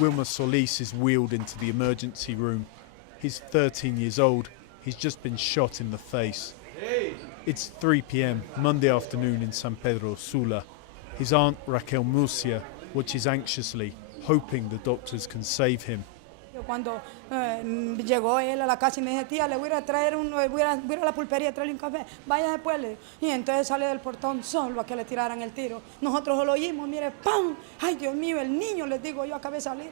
Wilmer Solis is wheeled into the emergency room. He's 13 years old. He's just been shot in the face. It's 3 p.m. Monday afternoon in San Pedro Sula. His aunt Raquel Murcia watches anxiously, hoping the doctors can save him. Cuando llegó él a la casa y me dice, tía, le voy a traer voy a ir a la pulpería a traerle un café, vaya después. Y entonces sale del portón solo a que le tiraran el tiro. Nosotros lo oímos, mire, ¡pam! Ay, Dios mío, el niño, les digo yo, acabé de salir.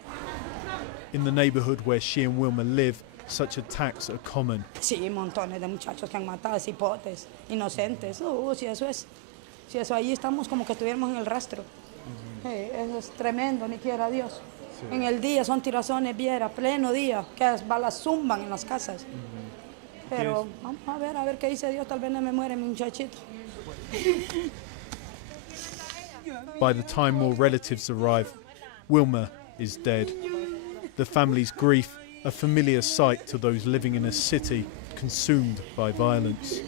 In the neighborhood where she and Wilmer live, such attacks are common. Sí, montones de muchachos que han matado, cipotes, inocentes. Si eso ahí estamos como que estuviéramos en el rastro. Eso es tremendo, ni quiera Dios. Sí. En el día son tirazones, viera, pleno día, que las balas zumban en las casas. Pero vamos a ver qué dice Dios, tal vez no me muere mi muchachito. By the time more relatives arrive, Wilmer is dead. The family's grief, a familiar sight to those living in a city consumed by violence.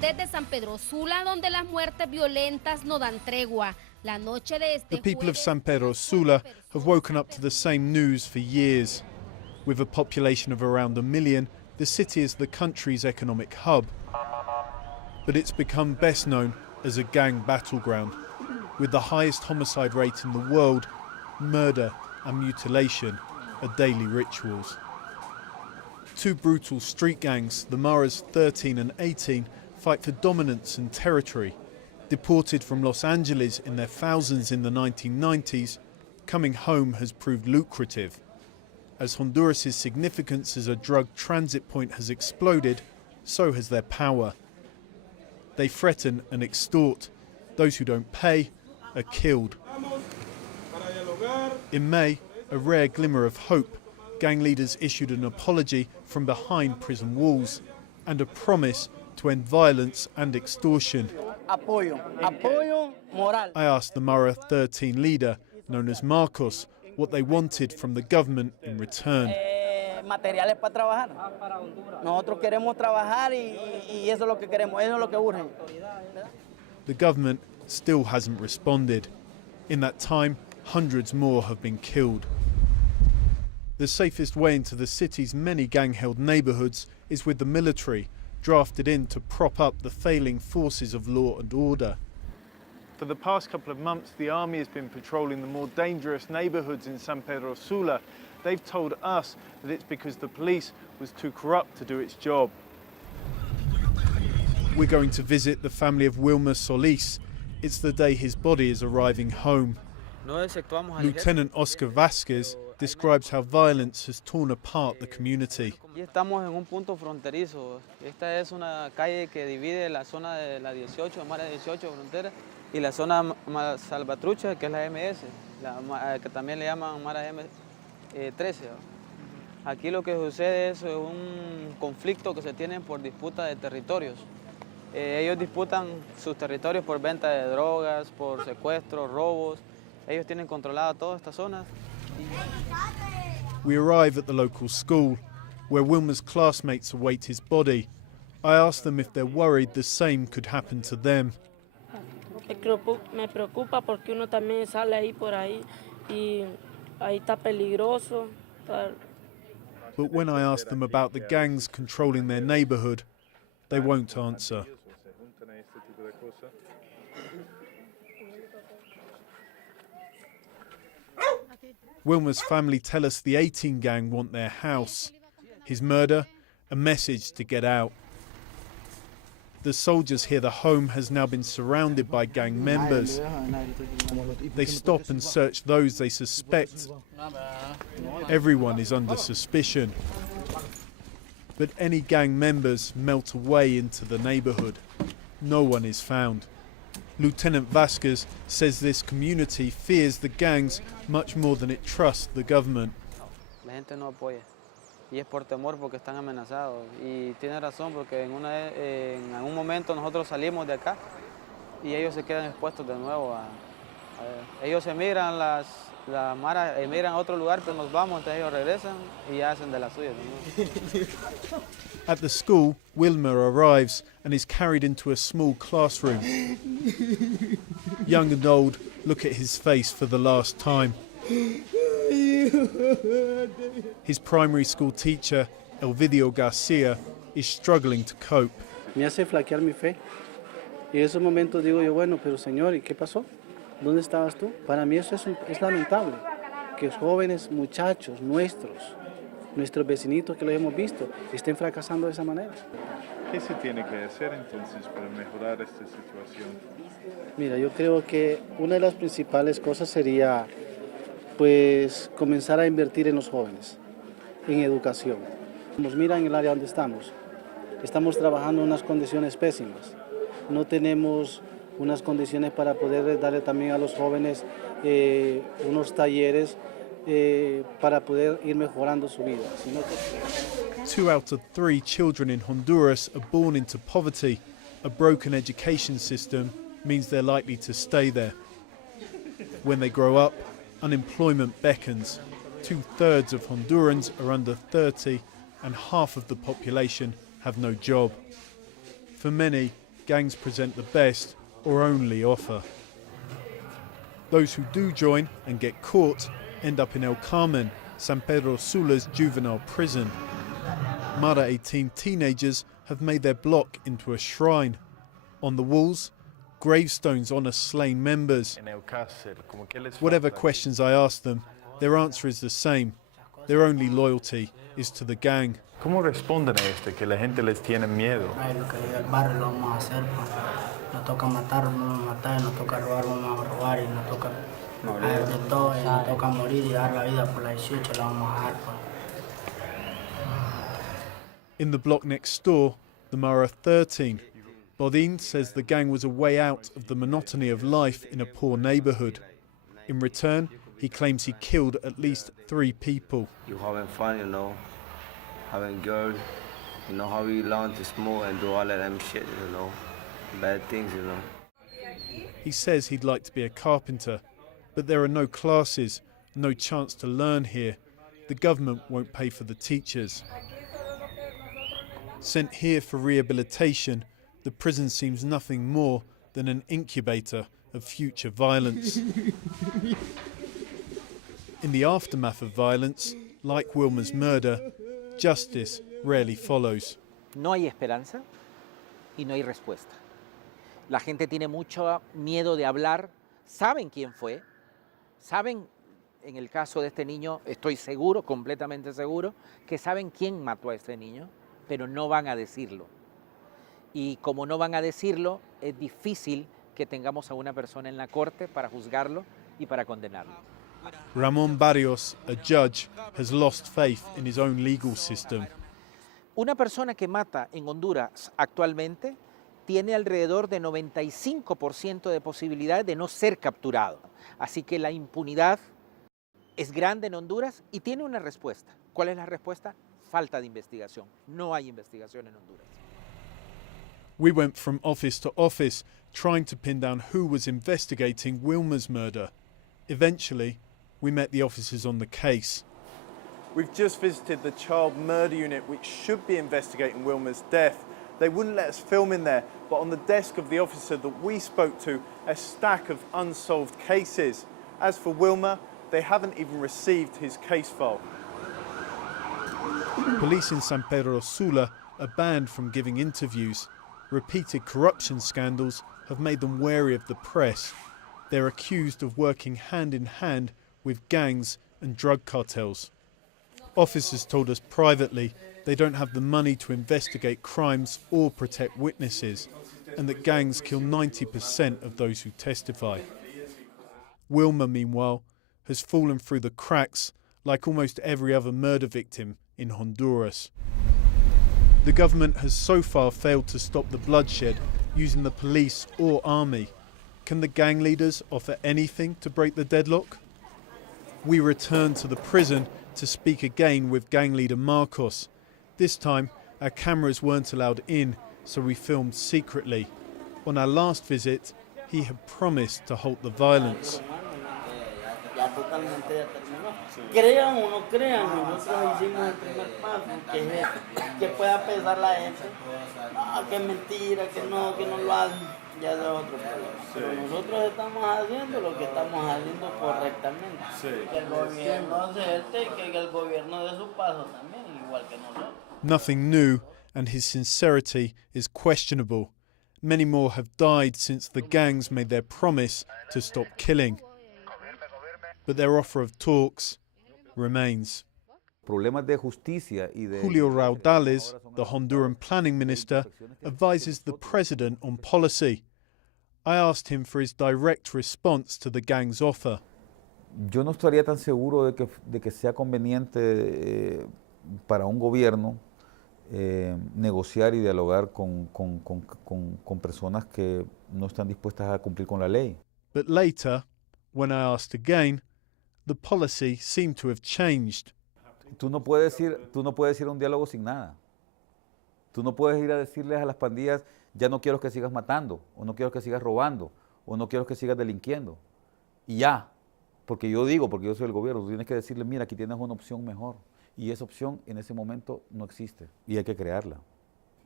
Desde San Pedro Sula, donde las muertes violentas no dan tregua. La noche de este The people of San Pedro Sula have woken up to the same news for years. With a population of around 1 million, the city is the country's economic hub. But it's become best known as a gang battleground. With the highest homicide rate in the world, murder and mutilation are daily rituals. Two brutal street gangs, the Maras 13 and 18, fight for dominance and territory. Deported from Los Angeles in their thousands in the 1990s, coming home has proved lucrative. As Honduras' significance as a drug transit point has exploded, so has their power. They threaten and extort. Those who don't pay are killed. In May, a rare glimmer of hope, gang leaders issued an apology from behind prison walls and a promise to end violence and extortion. Apoyo moral. I asked the Mara 13 leader, known as Marcos, what they wanted from the government in return. Materiales para trabajar. Nosotros queremos trabajar y eso es lo que queremos, eso es lo que urge. The government still hasn't responded. In that time, hundreds more have been killed. The safest way into the city's many gang-held neighbourhoods is with the military, drafted in to prop up the failing forces of law and order. For the past couple of months, the army has been patrolling the more dangerous neighbourhoods in San Pedro Sula. They've told us that it's because the police was too corrupt to do its job. We're going to visit the family of Wilmer Solis. It's the day his body is arriving home. Lieutenant Oscar Vasquez describes how violence has torn apart the community. Estamos en un punto fronterizo. Esta es una calle que divide la zona de la 18, Mara 18 frontera, y la zona Salvatrucha, que es la MS, que también le llaman Mara M13. Aquí lo que sucede es un conflicto que se tiene por disputa de territorios. Ellos disputan sus territorios por venta de drogas, por secuestros, robos. Ellos tienen controlada todas estas zonas. We arrive at the local school, where Wilmer's classmates await his body. I ask them if they're worried the same could happen to them. Me preocupa porque uno también sale ahí por ahí y ahí está peligroso. But when I ask them about the gangs controlling their neighbourhood, they won't answer. Wilmer's family tell us the 18 gang want their house. His murder, a message to get out. The soldiers hear the home has now been surrounded by gang members. They stop and search those they suspect. Everyone is under suspicion. But any gang members melt away into the neighbourhood. No one is found. Lieutenant Vasquez says this community fears the gangs much more than it trusts the government. La gente no apoya y es por temor porque están amenazados y tiene razón porque en algún momento nosotros salimos de acá y ellos se quedan expuestos de nuevo ellos emigran La mara emigran a otro lugar, pero nos vamos, entonces ellos regresan y ya hacen de las suyas, ¿no? At the school, Wilma arrives and is carried into a small classroom. Young and old look at his face for the last time. His primary school teacher, Elvidio Garcia, is struggling to cope. Me hace flaquear mi fe. Y en esos momentos digo yo, bueno, pero Señor, ¿y qué pasó? ¿Dónde estabas tú? Para mí eso es lamentable, que jóvenes muchachos nuestros vecinitos que los hemos visto, estén fracasando de esa manera. ¿Qué se tiene que hacer entonces para mejorar esta situación? Mira, yo creo que una de las principales cosas sería pues comenzar a invertir en los jóvenes, en educación. Mira en el área donde estamos trabajando en unas condiciones pésimas. No tenemos unas condiciones para poder darle también a los jóvenes unos talleres para poder ir mejorando su vida. 2 out of 3 children in Honduras are born into poverty. A broken education system means they're likely to stay there. When they grow up, unemployment beckons. 2/3 of Hondurans are under 30 and half of the population have no job. For many, gangs present the best or only offer. Those who do join and get caught end up in El Carmen, San Pedro Sula's juvenile prison. Mara 18 teenagers have made their block into a shrine. On the walls, gravestones honour slain members. Whatever questions I ask them, their answer is the same. Their only loyalty is to the gang. ¿Cómo responden a que la gente les tiene miedo? Ay, lo que diga el barrio lo vamos a hacer, pues. Nos toca matar, vamos a matar, nos toca robar, vamos a robar, y nos toca hacer de todo, y nos toca morir y dar la vida por la 18, la vamos a dar, pues. In the block next door, the Mara 13, Bodin says the gang was a way out of the monotony of life in a poor neighbourhood. In return, he claims he killed at least 3 people. You're having fun, you know, having girls, you know how we learn to smoke and do all of them shit, you know, bad things, you know. He says he'd like to be a carpenter, but there are no classes, no chance to learn here. The government won't pay for the teachers. Sent here for rehabilitation, the prison seems nothing more than an incubator of future violence. In the aftermath of violence, like Wilma's murder, justice rarely follows. No hay esperanza y no hay respuesta. La gente tiene mucho miedo de hablar, saben quién fue, saben, en el caso de este niño, estoy seguro, completamente seguro, que saben quién mató a este niño, pero no van a decirlo. Y como no van a decirlo, es difícil que tengamos a una persona en la corte para juzgarlo y para condenarlo. Ramón Barrios, a judge, has lost faith in his own legal system. Una persona que mata en Honduras actualmente tiene alrededor de 95% de posibilidades de no ser capturado. Así que la impunidad es grande en Honduras y tiene una respuesta. ¿Cuál es la respuesta? Falta de investigación. No hay investigación en Honduras. We went from office to office trying to pin down who was investigating Wilma's murder. Eventually, we met the officers on the case. We've just visited the child murder unit, which should be investigating Wilma's death. They wouldn't let us film in there, but on the desk of the officer that we spoke to, a stack of unsolved cases. As for Wilma, they haven't even received his case file. Police in San Pedro Sula are banned from giving interviews. Repeated corruption scandals have made them wary of the press. They're accused of working hand in hand with gangs and drug cartels. Officers told us privately they don't have the money to investigate crimes or protect witnesses, and that gangs kill 90% of those who testify. Wilma, meanwhile, has fallen through the cracks like almost every other murder victim in Honduras. The government has so far failed to stop the bloodshed using the police or army. Can the gang leaders offer anything to break the deadlock? We return to the prison to speak again with gang leader Marcos. This time, our cameras weren't allowed in, so we filmed secretly. On our last visit, he had promised to halt the violence. ya totalmente ya terminó. Crean o no crean, nosotros hicimos el primer paso, que pueda pensar la gente, no, que es mentira, que no lo hacen. Ya es otro problema. Pero nosotros estamos haciendo lo que estamos haciendo correctamente. Que el gobierno acepte y que el gobierno dé su paso también, igual que nosotros. Nothing new, and his sincerity is questionable. Many more have died since the gangs made their promise to stop killing. But their offer of talks remains. Problemas de justicia y de Julio Raudales, the Honduran planning minister, advises the president on policy. I asked him for his direct response to the gang's offer. Yo no estaría tan seguro de que sea conveniente para un gobierno negociar y dialogar con personas que no están dispuestas a cumplir con la ley. But later, when I asked again, the policy seemed to have changed. Tú no puedes ir a un diálogo sin nada. Tú no puedes ir a decirles a las pandillas, ya no quiero que sigas matando, o no quiero que sigas robando, o no quiero que sigas delinquiendo. Y ya, porque yo soy el gobierno, tú tienes que decirle, mira, aquí tienes una opción mejor. Y esa opción en ese momento no existe y hay que crearla.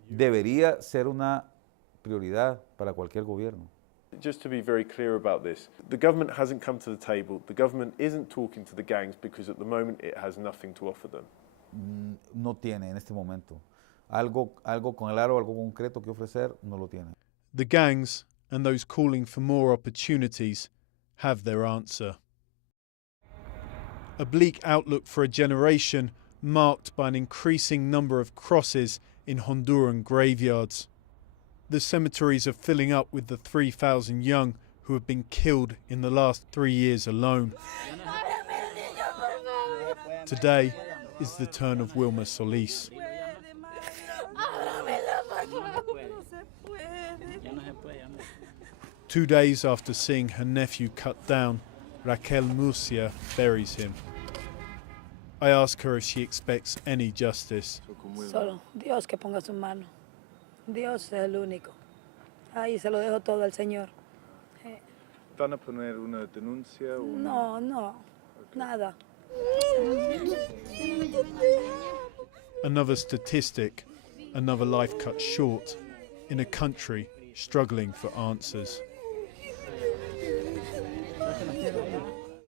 Debería ser una prioridad para cualquier gobierno. Just to be very clear about this, the government hasn't come to the table. The government isn't talking to the gangs because at the moment it has nothing to offer them. No tiene en este momento. Algo claro, algo concreto que ofrecer, no lo tiene. The gangs and those calling for more opportunities have their answer. A bleak outlook for a generation marked by an increasing number of crosses in Honduran graveyards. The cemeteries are filling up with the 3,000 young who have been killed in the last 3 years alone. Today is the turn of Wilma Solis. 2 days after seeing her nephew cut down, Raquel Murcia buries him. I ask her if she expects any justice. Solo Dios que ponga su mano. Dios es el único. Ahí se lo dejo todo al Señor. ¿Van a poner una denuncia? No, nada. Another statistic, another life cut short in a country struggling for answers.